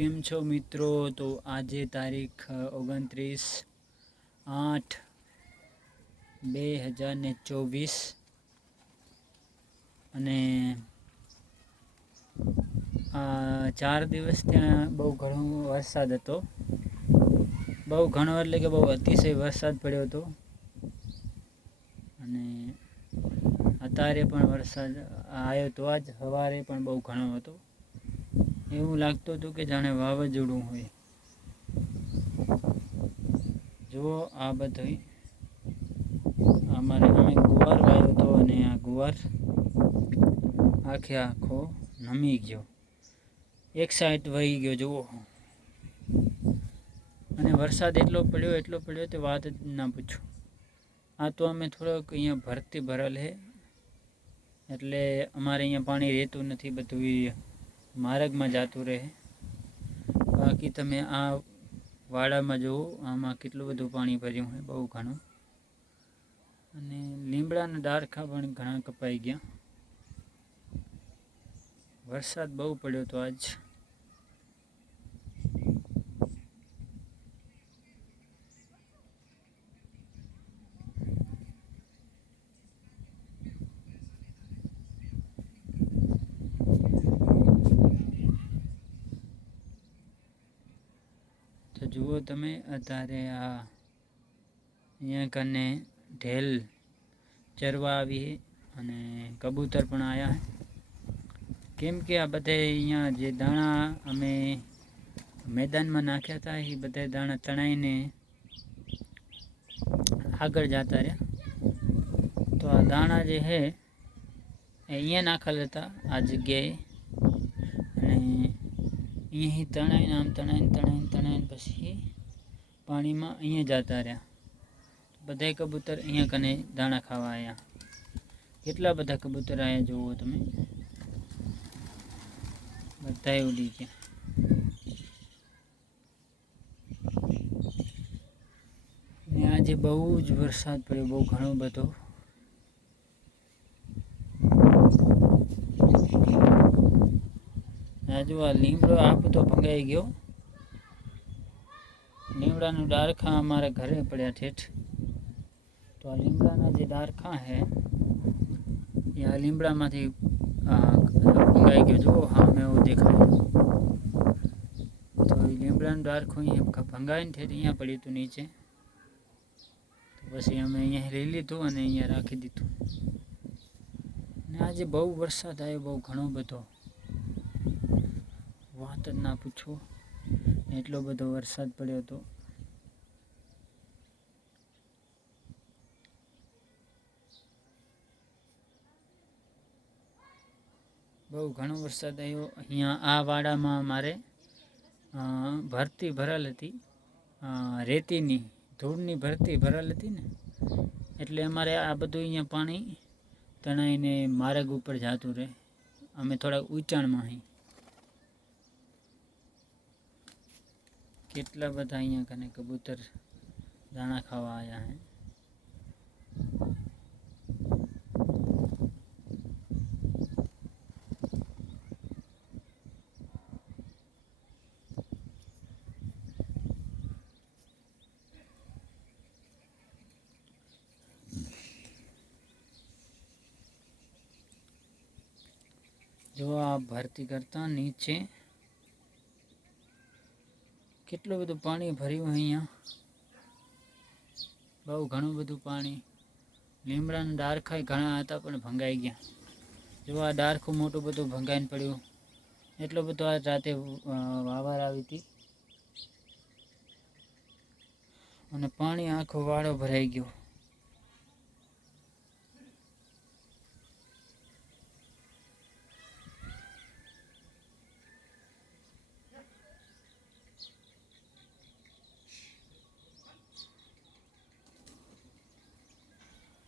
કેમ છો મિત્રો? તો આજે તારીખ ઓગણત્રીસ આઠ બે હજાર ને ચોવીસ અને ચાર દિવસ ત્યાં બહુ ઘણો વરસાદ હતો. બહુ ઘણો એટલે કે બહુ અતિશય વરસાદ પડ્યો હતો. અને અત્યારે પણ વરસાદ આવ્યો તો આજ સવારે પણ બહુ ઘણો હતો. એવું લાગતું હતું કે જાણે વાવાઝોડું હોય. જુઓ, આ બધું અમારે અમે ગુવાર વાયો હતો અને આ ગુવાર આખે આખો નમી ગયો. એક સાઈડ વહી ગયો, જુઓ. અને વરસાદ એટલો પડ્યો એટલો પડ્યો તે વાત જ ના પૂછો. આ તો અમે થોડોક અહીંયા ભરતી ભરેલ છે એટલે અમારે અહીંયા પાણી રહેતું નથી બધું માર્ગમાં જતું રહે. બાકી તમે આ વાડામાં જુઓ, આમાં કેટલું બધું પાણી ભર્યું હોય, બહુ ઘણું. અને લીમડાના ડાળખા પણ ઘણા કપાઈ ગયા. વરસાદ બહુ પડ્યો તો આજ જુઓ તમે, અત્યારે આ અહીંયા કને ઢેલ ચરવા આવી અને કબૂતર પણ આવ્યા કેમ કે આ બધે અહીંયા જે દાણા અમે મેદાનમાં નાખ્યા હતા, એ બધા દાણા તણાઈને આગળ જતા રહ્યા. તો આ દાણા જે એ અહીંયા નાખેલ હતા, આ જગ્યાએ. અને અહીંયાથી તણાઈને આમ તણાઈને તણાઈને તણાઈને પછી પાણીમાં અહીંયા જતા રહ્યા. બધા કબૂતર અહીંયા કને દાણા ખાવા આવ્યા કેટલા બધા કબૂતર આવ્યા જુઓ તમે? બધા ઉડી ગયા. આજે બહુ જ વરસાદ પડ્યો, બહુ ઘણો બધો. આજુ આ લીમડો આપ તો ભંગાઈ ગયો. લીમડાનું ડારખા અમારા ઘરે પડ્યા ઠેઠ. તો આ લીમડાના જે ડારખા હે, એ આ લીમડામાંથી, આ, ભંગાઈ ગયો. જુઓ, હા, મેં એવું દેખાય તો એ લીમડાનું ડારખું અહીંયા ભંગાઈને ઠેઠ અહીંયા પડ્યું હતું નીચે. પછી અમે અહીંયા લઈ લીધું અને અહીંયા રાખી દીધું. ને આજે બહુ વરસાદ આવ્યો, બહુ ઘણો બધો. વાત જ ના પૂછો. એટલો બધો વરસાદ પડ્યો હતો બહુ ઘણો વરસાદ આવ્યો. અહીંયા આ વાડામાં મારે ભરતી ભરેલ હતી. રેતીની, ધૂળની ભરતી ભરેલ હતી ને. એટલે અમારે આ બધું અહીંયા પાણી તણાઈને માર્ગ ઉપર જતું રહે. અમે થોડાક ઊંચાણમાં અહીં. કેટલા બધા અહીંયા કને કબૂતર દાણા ખાવા આવ્યા હે? જો આ ભરતી કરતા નીચે કેટલું બધું પાણી ભર્યું અહીંયા? બહુ ઘણું બધું પાણી. લીમડાના ડારખાય ઘણા હતા, પણ ભંગાઈ ગયા. જો આ ડારખું મોટું બધું ભંગાઈને પડ્યું. એટલો બધો આ રાતે વાવર આવી હતી. અને પાણી આખો વાળો ભરાઈ ગયો.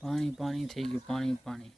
પાણી પાણી થઈ ગયું પાણી પાણી.